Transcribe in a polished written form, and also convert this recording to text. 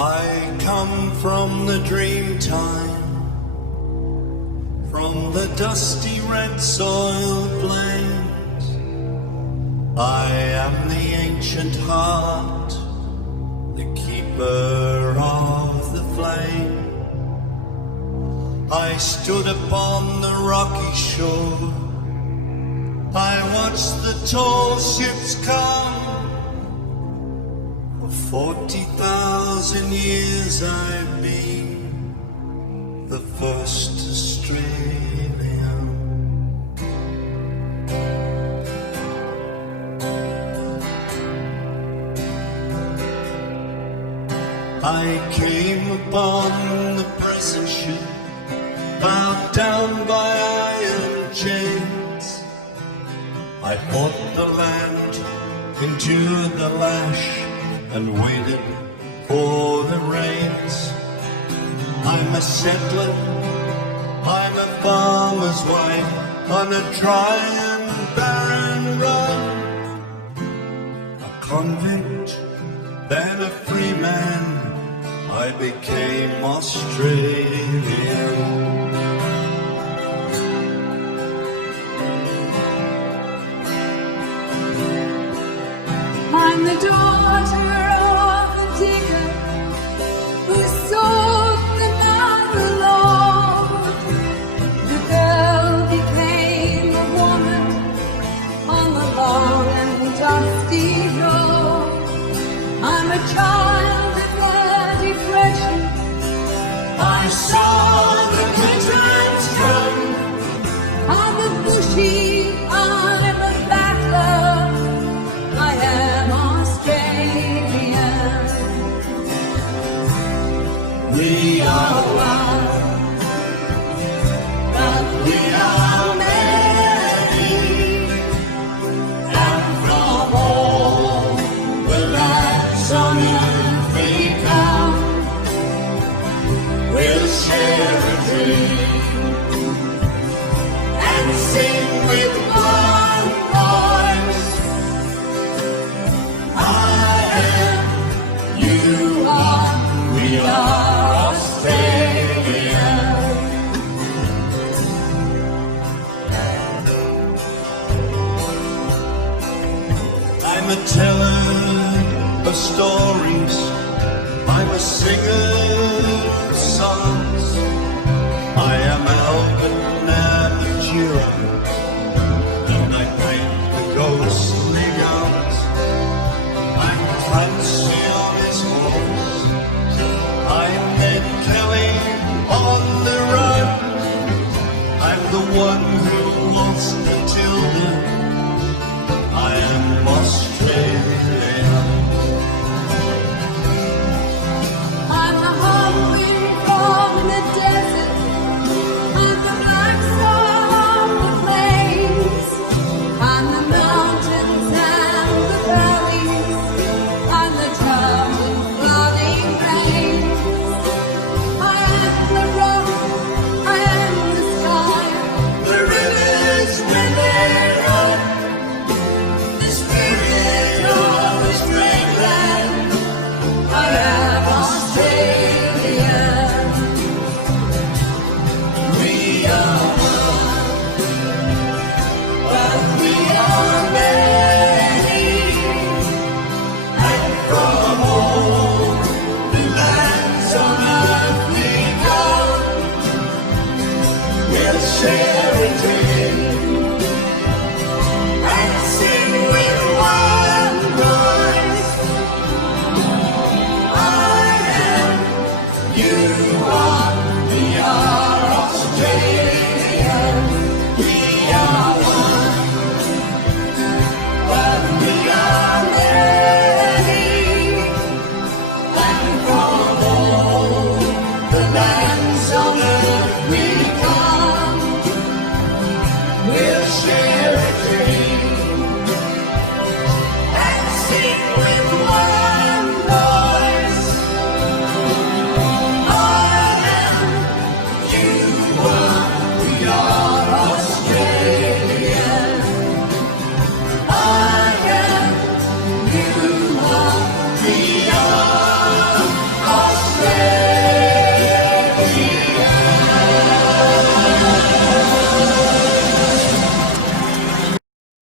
I come from the dream time, from the dusty red soiled plains. I am the ancient heart, the keeper of the flame. I stood upon the rocky shore, I watched the tall ships come. For 40,000 years I've been the first Australian. I came upon the prison ship, bowed down by iron chains. I fought the land, endured the lash, and waited for the rains. I'm a settler, I'm a farmer's wife on a dry and barren run. A convict, then a free man, I became Australian. I'm the daughter of the digger who sold the night alone. The girl became a woman on the long and dusty road. I'm a child of the depression. I saw the curtains come. I'm a bushy, I'm a battler. I am Australian. We are one, but we are many, and from all the lands on earth we come. We'll share a dream and sing with one voice. I am, you are, we are Australia. I'm a teller of stories, I'm a singer of songs. I am Alvin Namatjira, and I paint the ghostly guns. I'm Clancy on his horse, I'm Ned Kelly on the run. I'm the one who lost Matilda, I am Australian. I'm the hungry from the desert. I'm the black star of the plains. I'm the mountains and the valleys. I'm the drought and flooding rains. I am the rock, I am the sky. The rivers when they run, The spirit of this great land. I am Australian. we are one, but we are many, and from all the lands on earth we come. We'll share a dream and sing with one voice. I am, you are, we are Australian. We are one, but we are many, and from